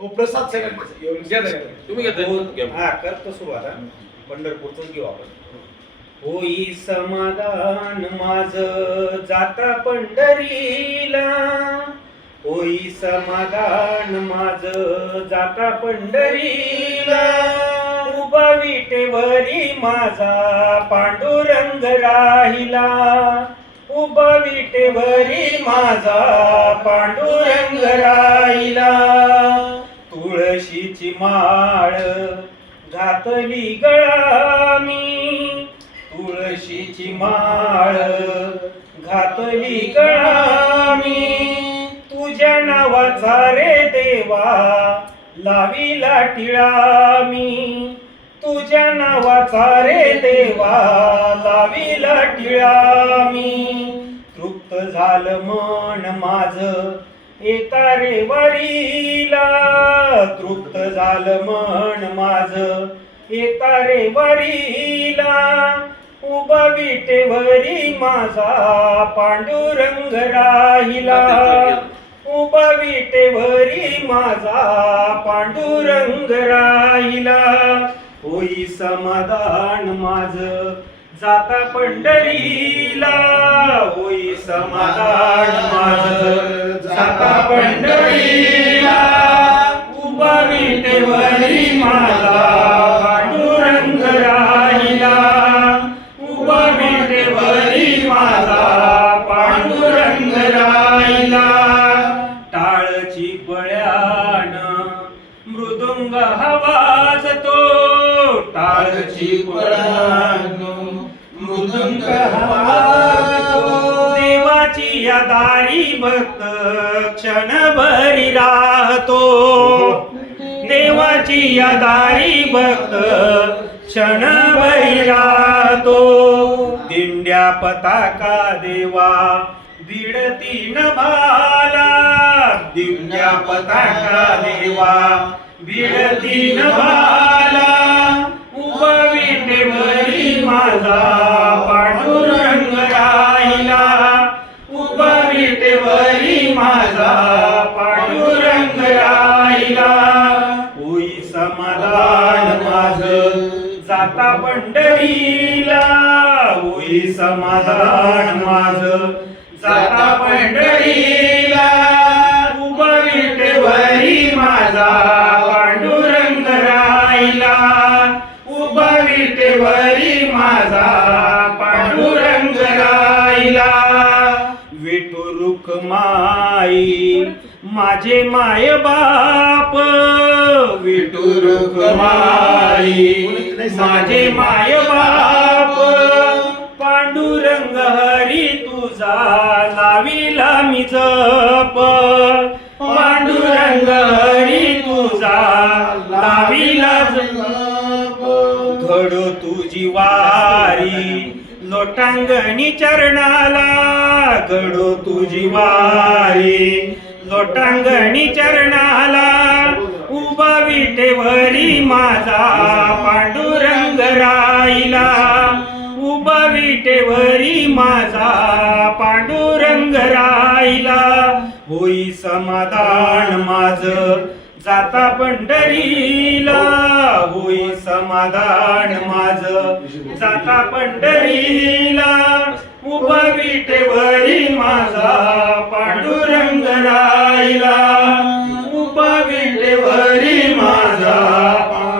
हो प्रसाद सगळ्यांचा एवढं घ्या ना. तुम्ही घेताय? हा करतो सुरुवात हा. पंढरपूरतून घेऊ आपण. होई समाधान माझ जाता पंढरीला, होई समाधान माझ जाता पंढरीला, उभा विटेवरी माझा पांडुरंग राहिला, उभा विटेवरी माझा पांडुरंग राहिला, तुळशीची माळ घातली गळा मी, तुळशीची माळ घातली गळा मी, तुझ्या नावाचा रे देवा लाविला टिळा मी, तुझ्या नावाचा रे देवा लाविला टिळा मी, तृप्त झालं मन माझं येता रे वारीला, तृप्त झालं मन माझं येता रे वारीला, उभा विटेवरी माझा पांडुरंग राहिला, उभा विटेवरी माझा पांडुरंग राहिला, होई समाधान माझं जाता पंढरीला, होई समाधान माझं जाता पंढरीला, उभा विटेवरी माझा पांडुरंग राहिला, उभा विटेवरी माझा पांडुरंग राहिला, टाळची पळ्यान मृदुंग वाजतो, टाळची पळ्यान मृदुंग वाजतो, देवाची या दारी भक्त क्षणभरी राहतो, देवाची या दारी भक्त क्षणभरी राहतो, दिंड्या पताका देवा भिडती न भाला, दिंड्या पताका देवा भिडती न भाला, उभा विटेवरी माझा पांडुरंग राहिला, उभा विटेवरी माझा पांडुरंग राहिला, होई समाधान माझं जाता पंढरीला, होई समाधान माझं जाता पंढरीला, उभा विटेवरी माझा पांडुरंग राहिला, उभा विटेवरी माझा पांडुरंग राहिला, विठू रुक्माई माझे माय बाप, विठू रुक्माई माझे माय बाप, पांडुरंग हरी तुझा लाविला मी जप, पांडुरंग हरी तुझा लाविला जप, घडो तुझी वारी लोटांगणी चरणाला, घडो तुझी वारी लोटांगणी चरणाला, उभा विटेवरी माझा पांडुरंग राहिला, उभा विटेवरी माझा पांडुरंग राहिला, होई समाधान माझं जाता पंढरीला, होई समाधान माझं जाता पंढरीला, उभा विटेवरी माझा पांडुरंग राहिला, उभा विटेवरी माझा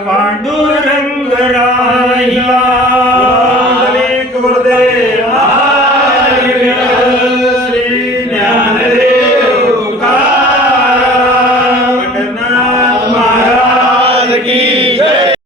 पांडुरंग राहिला.